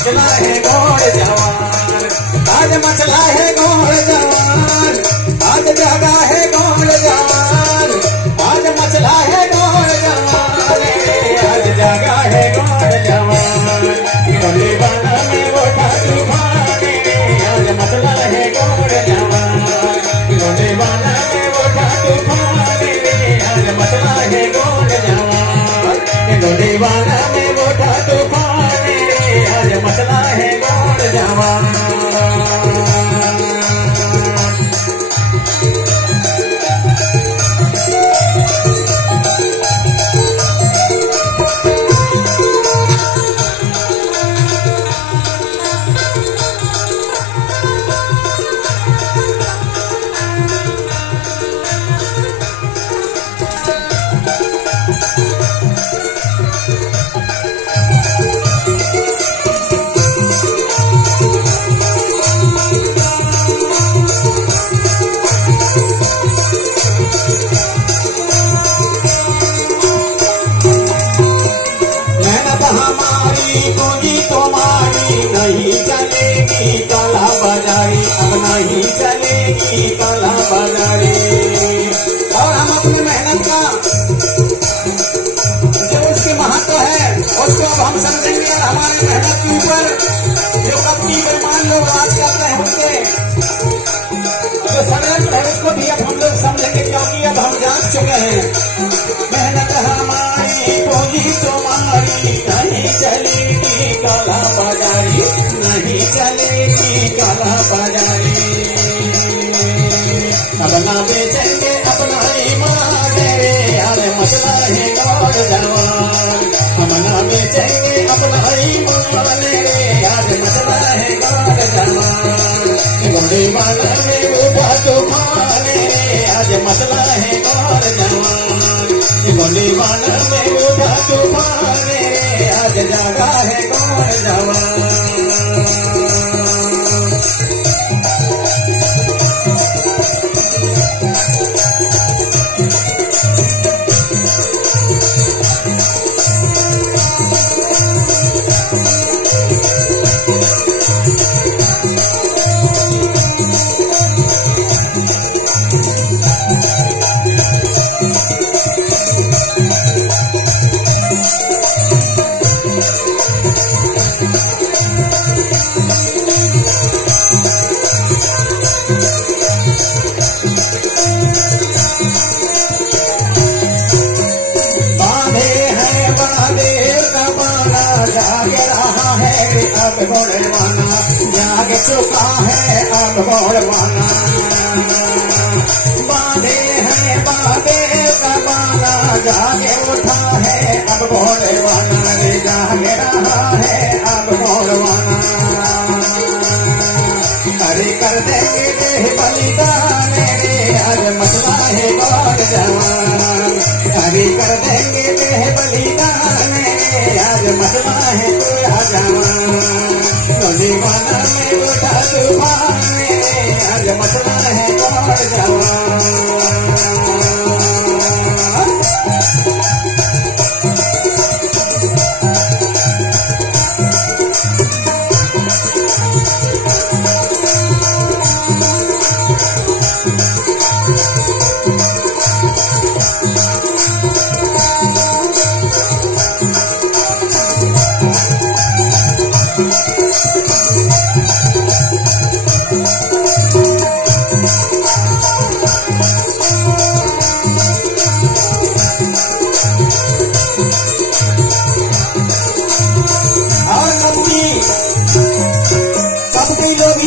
मचला है गौर जवान, आज मचला है गौर जवान, आज जागा है गौर जवान, आज मचला है गौर जवान, आज जागा है गौर जवान। इन्होंने बाना में उठा तूफान, आज मचला है गौर जवान, इन्होंने बाना में उठा तूफान, आज मचला है गौर जवान, इन्होंने बाना में उठा तूफान, आज मचला है गौर जवान। पूंजी तुम्हारी नहीं चलेगी काला बाजारी, अब नहीं चलेगी काला बाजारी। और हम अपनी मेहनत का जो उसकी महत्व है उसको अब हम समझेंगे, और हमारे मेहनत के ऊपर जो अपनी बेईमान लोग राज करते हैं उनके जो षड्यंत्र है उसको भी अब हम लोग समझेंगे, क्योंकि अब हम जान चुके हैं। मेहनत हमारी पूंजी तुम्हारी नहीं चलेगी काला बाजारी, नहीं चलेगी काला बाजारी। अब ना बेचेंगे अपना ईमान, अरे मसला है गौर जवान, हम ना बेचेंगे अपना ईमान, आज मसला है गौर जवान। गोली वाला में उठा तूफान, आज मसला है गौर जवान, गोली वाला में उठा तूफान, आज जागा है गौर जवान। अब घोड़वाना जाग चुका है, अब घोड़वाना बांधे हैं बांधे कबाना, जागे उठा है अब घोड़वाना, जाग रहा है अब घोड़वाना। अरे कर देंगे बलिदान, आज मसला है गौर जवान, अरे कर देंगे बलिदान, आज मसला है पूरा जवान। दीवाना में उठा तूफान, आज मसला है गौर जवान।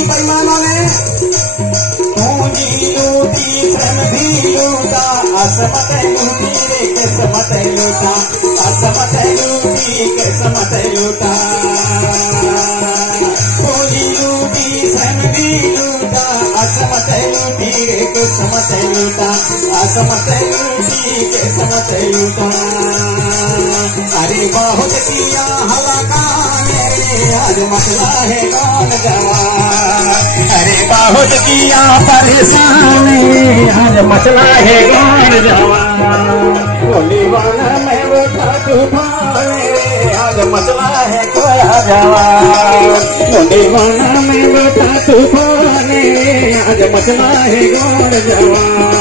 बेईमानों ने पूंजी लूटी, धन भी लूटा, असमत लूटी रे किस्मत लूटा, असमत लूटी किस्मत लूटा। पूंजी लूटी, धन भी लूटा, असमत लूटी रे किस्मत लूटा, असमत लूटी किस्मत लूटा। अरे बहुत किया हलाकान रे, आज मसला है कौन जवान, अरे बहुत किया परेशान, आज मसला है कौन जवान। गोली वाला में उठा तूफान, आज मसला है कोई जवान। मुंडे वाला में बेटा तूफान आज मचला है गौर जवान।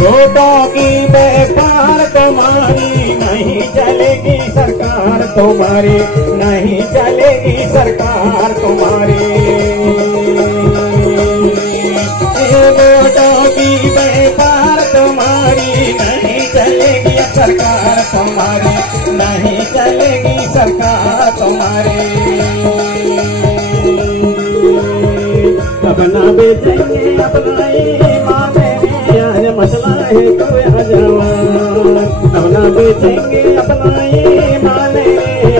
वोटों की व्यापार तुम्हारी नहीं चलेगी सरकार तुम्हारी, नहीं चलेगी सरकार तुम्हारी। वोटों की व्यापार तुम्हारी नहीं चलेगी सरकार तुम्हारी, नहीं चलेगी सरकार तुम्हारी। अपना बेचेंगे अपना ईमान मसला है कोई जवान, अपना बेचेंगे अपना ईमान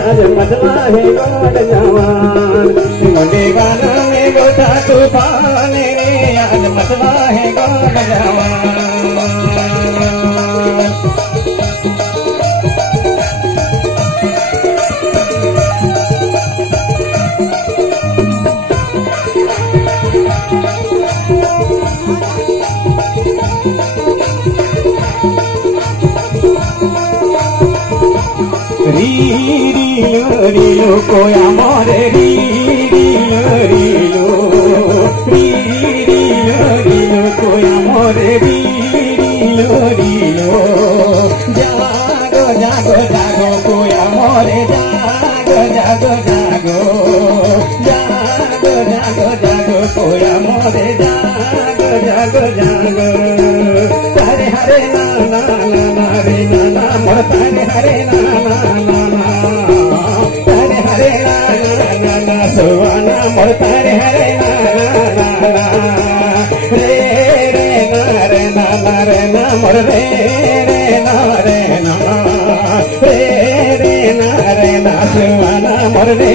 आज मसला है कोई जवान। मुंडे वाला में गोटा तूफान आज मसला है कोई जवान। रीलो कोया मोरे रीलो कोया मोरे रीलो जागो जागो जागो कोया मोरे जागो जागो जागो जागो जागो जागो कोया मोरे जागो जागो जागो। हरे हरे नाना नाना रे नाना मोर हरे हरे नाना सुवाना मोर हरे हरे नाना रे रे नाना रे ना मोर रे ना रे ना रे रे ना सुवाना मोर रे